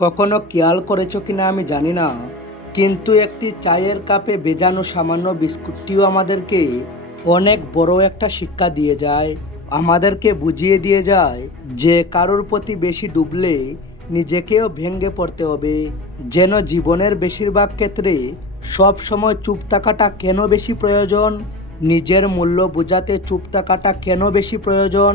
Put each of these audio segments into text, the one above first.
কখনো খেয়াল করেছ কিনা আমি জানি না, কিন্তু একটি চায়ের কাপে ভেজানো সামান্য বিস্কুটটিও আমাদেরকে অনেক বড় একটা শিক্ষা দিয়ে যায়, আমাদেরকে বুঝিয়ে দিয়ে যায় যে কারোর প্রতি বেশি ডুবলে নিজেকেও ভেঙে পড়তে হবে, যেন জীবনের বেশিরভাগ ক্ষেত্রে সব সময় চুপ থাকাটা কেন বেশি প্রয়োজন, নিজের মূল্য বোঝাতে চুপ থাকাটা কেন বেশি প্রয়োজন,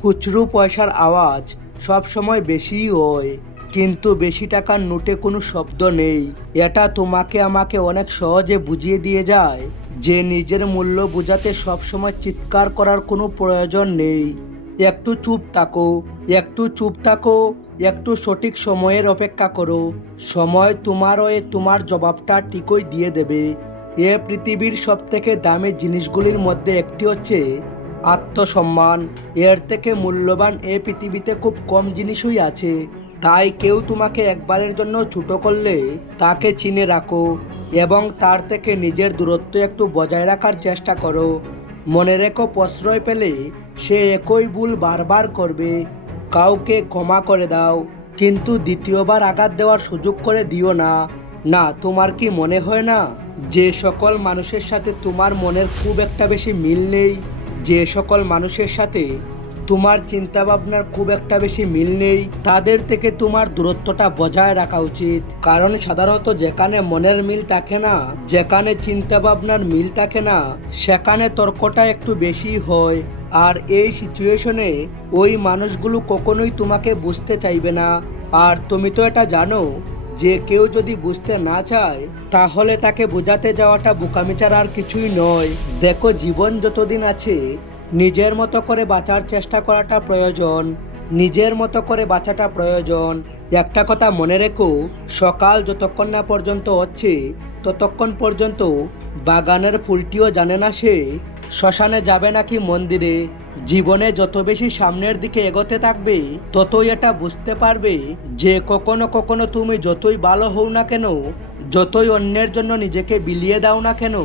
খুচরো পয়সার আওয়াজ সব সময় বেশিই হয়। কিন্তু বেশি টাকার নোটে কোনো শব্দ নেই। এটা তোমাকে আমাকে অনেক সহজে বুঝিয়ে দিয়ে যায় যে নিজের মূল্য বোঝাতে সবসময় চিৎকার করার কোনো প্রয়োজন নেই। একটু চুপ থাকো, একটু চুপ থাকো, একটু সঠিক সময়ের অপেক্ষা করো। সময় তোমার হয়ে তোমার জবাবটা ঠিকই দিয়ে দেবে। এ পৃথিবীর সব থেকে দামি জিনিসগুলির মধ্যে একটি হচ্ছে আত্মসম্মান। এর থেকে মূল্যবান এ পৃথিবীতে খুব কম জিনিসই আছে। তাই কেউ তোমাকে একবারের জন্য ছোট করলে তাকে চিনে রাখো এবং তার থেকে নিজের দূরত্ব একটু বজায় রাখার চেষ্টা করো। মনে রেখো, প্রশ্রয় পেলে সে একই ভুল বারবার করবে। কাউকে ক্ষমা করে দাও, কিন্তু দ্বিতীয়বার আঘাত দেওয়ার সুযোগ করে দিও না। না, তোমার কি মনে হয় না যে সকল মানুষের সাথে তোমার মনের খুব একটা বেশি মিল নেই? যে সকল মানুষের সাথে তোমার চিন্তা ভাবনার খুব একটা বেশি মিল নেই। তাদের থেকে তোমার দূরত্বটা বজায় রাখা উচিত। কারণ সাধারণত যেখানে মনের মিল থাকে না, যেখানে চিন্তা ভাবনার মিল থাকে না, সেখানে তর্কটা একটু বেশি হয়। আর এই সিচুয়েশনে ওই মানুষগুলো কখনোই তোমাকে বুঝতে চাইবে না। আর তুমি তো এটা জানো যে কেউ যদি বুঝতে না চায়, তাহলে তাকে বোঝাতে যাওয়াটা বোকামি ছাড়া আর কিছুই নয়। দেখো জীবন যতদিন আছে নিজের মতো করে বাঁচার চেষ্টা করাটা প্রয়োজন, নিজের মতো করে বাঁচাটা প্রয়োজন। একটা কথা মনে রেখো, সকাল যতক্ষণ না পর্যন্ত হচ্ছে, ততক্ষণ পর্যন্ত বাগানের ফুলটিও জানে না সে, শ্মশানে যাবে নাকি মন্দিরে। জীবনে যত বেশি সামনের দিকে এগোতে থাকবে, ততই এটা বুঝতে পারবে যে কখনো কখনো তুমি যতই ভালো হও না কেন, যতই অন্যের জন্য নিজেকে বিলিয়ে দাও না কেন,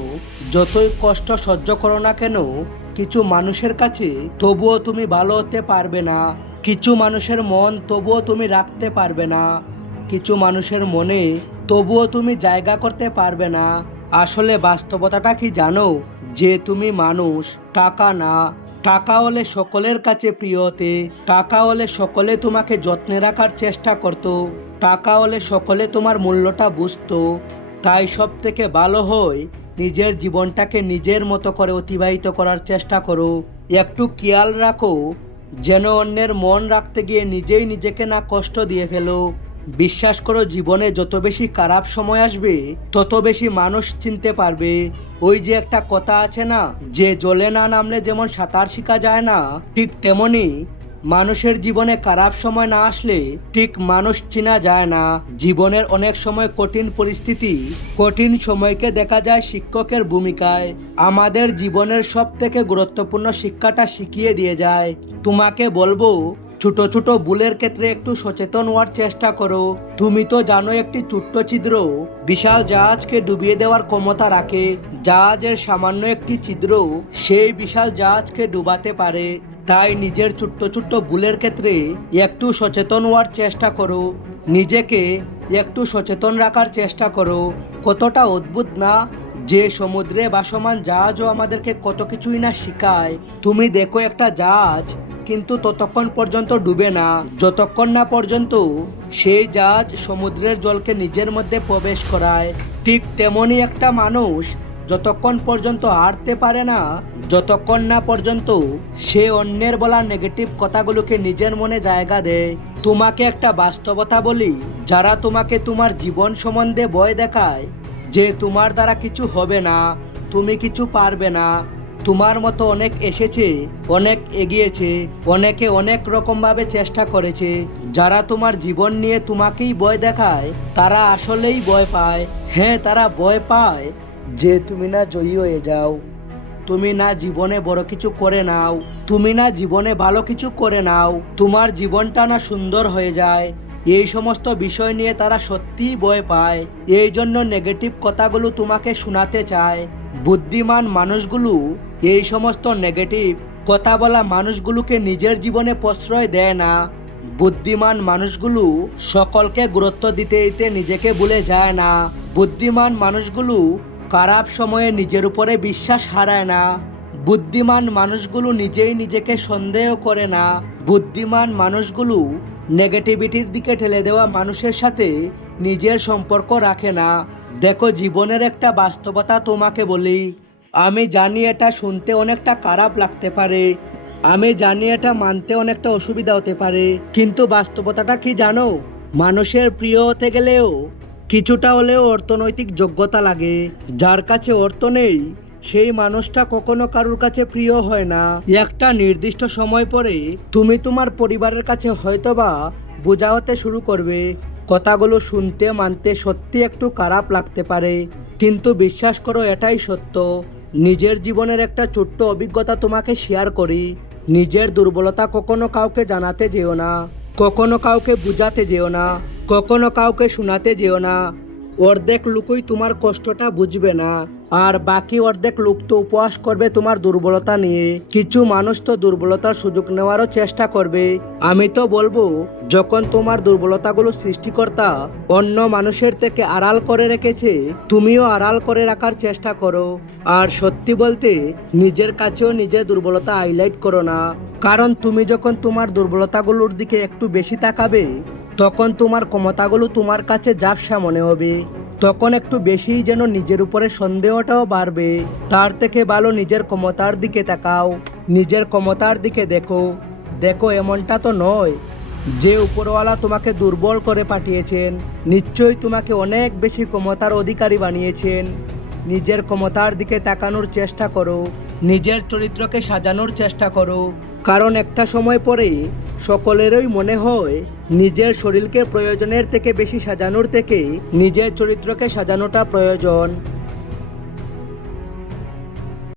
যতই কষ্ট সহ্য করো না কেন কিছু মানুষের কাছে তবুও তুমি ভালো হতে পারবে না। কিছু মানুষের মন তবুও তুমি রাখতে পারবে না। কিছু মানুষের মনে তবুও তুমি জায়গা করতে পারবে না। আসলে বাস্তবতাটা কি জানো? যে তুমি মানুষ, টাকা না। টাকা হলে সকলের কাছে প্রিয় হতে। টাকা হলে সকলে তোমাকে যত্নে রাখার চেষ্টা করত। টাকা হলে সকলে তোমার মূল্যটা বুঝতো। তাই সব থেকে ভালো হয় নিজের জীবনটাকে নিজের মতো করে অতিবাহিত করার চেষ্টা করো। একটু খেয়াল রাখো, যেন অন্যের মন রাখতে গিয়ে নিজেই নিজেকে না কষ্ট দিয়ে ফেলো। বিশ্বাস করো, জীবনে যত বেশি খারাপ সময় আসবে, তত বেশি মানুষ চিনতে পারবে। ওই যে একটা কথা আছে না, যে জলে না নামলে যেমন সাঁতার শেখা যায় না, ঠিক তেমনি মানুষের জীবনে খারাপ সময় না আসলে ঠিক মানুষ চিনা যায় না। জীবনের অনেক সময় কঠিন পরিস্থিতি, কঠিন সময়কে দেখা যায় শিক্ষকের ভূমিকায়। আমাদের জীবনের সব থেকে গুরুত্বপূর্ণ শিক্ষাটা শিখিয়ে দিয়ে যায়। তোমাকে বলব, ছোট ছোট ভুলের ক্ষেত্রে একটু সচেতন হওয়ার চেষ্টা করো। তুমি তো জানো একটি ছোট্ট ছিদ্র, বিশাল জাহাজকে ডুবিয়ে দেওয়ার ক্ষমতা রাখে। জাহাজের সামান্য একটি ছিদ্র, সেই বিশাল জাহাজকে ডুবাতে পারে। তাই নিজের ছোট্ট ছোট্ট ভুলের ক্ষেত্রে একটু সচেতন হওয়ার চেষ্টা করো। নিজেকে একটু সচেতন রাখার চেষ্টা করো। কতটা অদ্ভুত না? যে সমুদ্রে ভাসমান জাহাজও আমাদেরকে কত কিছুই না শেখায়। তুমি দেখো একটা জাহাজ, কিন্তু ততক্ষণ পর্যন্ত ডুবে না। যতক্ষণ না পর্যন্ত সেই জাহাজ সমুদ্রের জলকে নিজের মধ্যে প্রবেশ করায়। ঠিক তেমনই একটা মানুষ যতক্ষণ পর্যন্ত হারতে পারে না যতক্ষণ না পর্যন্ত সে অন্যের বলা নেগেটিভ কথাগুলোকে নিজের মনে জায়গা দেয়, তোমাকে একটা বাস্তবতা বলি, যারা তোমাকে তোমার জীবন সম্বন্ধে ভয় দেখায়, যে তোমার দ্বারা কিছু হবে না, তুমি কিছু পারবে না, তোমার মতো অনেক এসেছে, অনেক এগিয়েছে, অনেকে অনেক রকমভাবে চেষ্টা করেছে, যারা তোমার জীবন নিয়ে তোমাকেই ভয় দেখায়, তারা আসলেই ভয় পায়। হ্যাঁ তারা ভয় পায় যে তুমি না জয়ী হয়ে যাও। তুমি না জীবনে বড় কিছু করে নাও, তুমি না জীবনে ভালো কিছু করে নাও, তোমার জীবনটা না সুন্দর হয়ে যায়। এই সমস্ত বিষয় নিয়ে তারা সত্যিই ভয় পায়। এই জন্য নেগেটিভ কথাগুলো তোমাকে শোনাতে চায়। বুদ্ধিমান মানুষগুলো এই সমস্ত নেগেটিভ কথা বলা মানুষগুলোকে নিজের জীবনে প্রশ্রয় দেয় না। বুদ্ধিমান মানুষগুলো সকলকে গুরুত্ব দিতে দিতে নিজেকে ভুলে যায় না। বুদ্ধিমান মানুষগুলো খারাপ সময়ে নিজের উপরে বিশ্বাস হারায় না। বুদ্ধিমান মানুষগুলো নিজেই নিজেকে সন্দেহ করে না। বুদ্ধিমান মানুষগুলো নেগেটিভিটির দিকে ঠেলে দেওয়া মানুষের সাথে নিজের সম্পর্ক রাখে না। দেখো, জীবনের একটা বাস্তবতা তোমাকে বলি। আমি জানি এটা শুনতে অনেকটা খারাপ লাগতে পারে। আমি জানি এটা মানতে অনেকটা অসুবিধা হতে পারে। কিন্তু বাস্তবতাটা কি জানো? মানুষের প্রিয় হতে গেলেও কিছুটা হলেও অর্থনৈতিক যোগ্যতা লাগে। যার কাছে অর্থ নেই, সেই মানুষটা কখনো কারোর কাছে প্রিয় হয় না। একটা নির্দিষ্ট সময় পরে তুমি তোমার পরিবারের কাছে হয়তোবা বোঝা হতে শুরু করবে। কথাগুলো শুনতে মানতে সত্যি একটু খারাপ লাগতে পারে। কিন্তু বিশ্বাস করো, এটাই সত্য। নিজের জীবনের একটা ছোট্ট অভিজ্ঞতা তোমাকে শেয়ার করি। নিজের দুর্বলতা কখনো কাউকে জানাতে যেও না। কখনো কাউকে বুঝাতে যেও না কখনো কাউকে শোনাতে যেও না। অর্ধেক লোকই তোমার কষ্টটা বুঝবে না, আর বাকি অর্ধেক লোক তো উপহাস করবে তোমার দুর্বলতা নিয়ে। কিছু মানুষ তো দুর্বলতার সুযোগ নেওয়ারও চেষ্টা করবে। আমি তো বলব, যখন তোমার দুর্বলতাগুলো সৃষ্টিকর্তা অন্য মানুষের থেকে আড়াল করে রেখেছে, তুমিও আড়াল করে রাখার চেষ্টা করো। আর সত্যি বলতে, নিজের কাছেও নিজের দুর্বলতা হাইলাইট করো না। কারণ তুমি যখন তোমার দুর্বলতাগুলোর দিকে একটু বেশি তাকাবে তখন তোমার ক্ষমতাগুলো তোমার কাছে জাপসা মনে হবে। তখন একটু বেশিই যেন নিজের উপরে সন্দেহটাও বাড়বে। তার থেকে ভালো নিজের ক্ষমতার দিকে তাকাও। নিজের ক্ষমতার দিকে দেখো। দেখো এমনটা তো নয়। যে উপরওয়ালা তোমাকে দুর্বল করে পাঠিয়েছেন, নিশ্চয়ই তোমাকে অনেক বেশি ক্ষমতার অধিকারী বানিয়েছেন। নিজের ক্ষমতার দিকে তাকানোর চেষ্টা করো। নিজের চরিত্রকে সাজানোর চেষ্টা করো। কারণ একটা সময় পরে সকলেরই মনে হয় নিজের শরীরকে প্রয়োজনের থেকে বেশি সাজানোর থেকে নিজের চরিত্রকে সাজানোটা প্রয়োজন।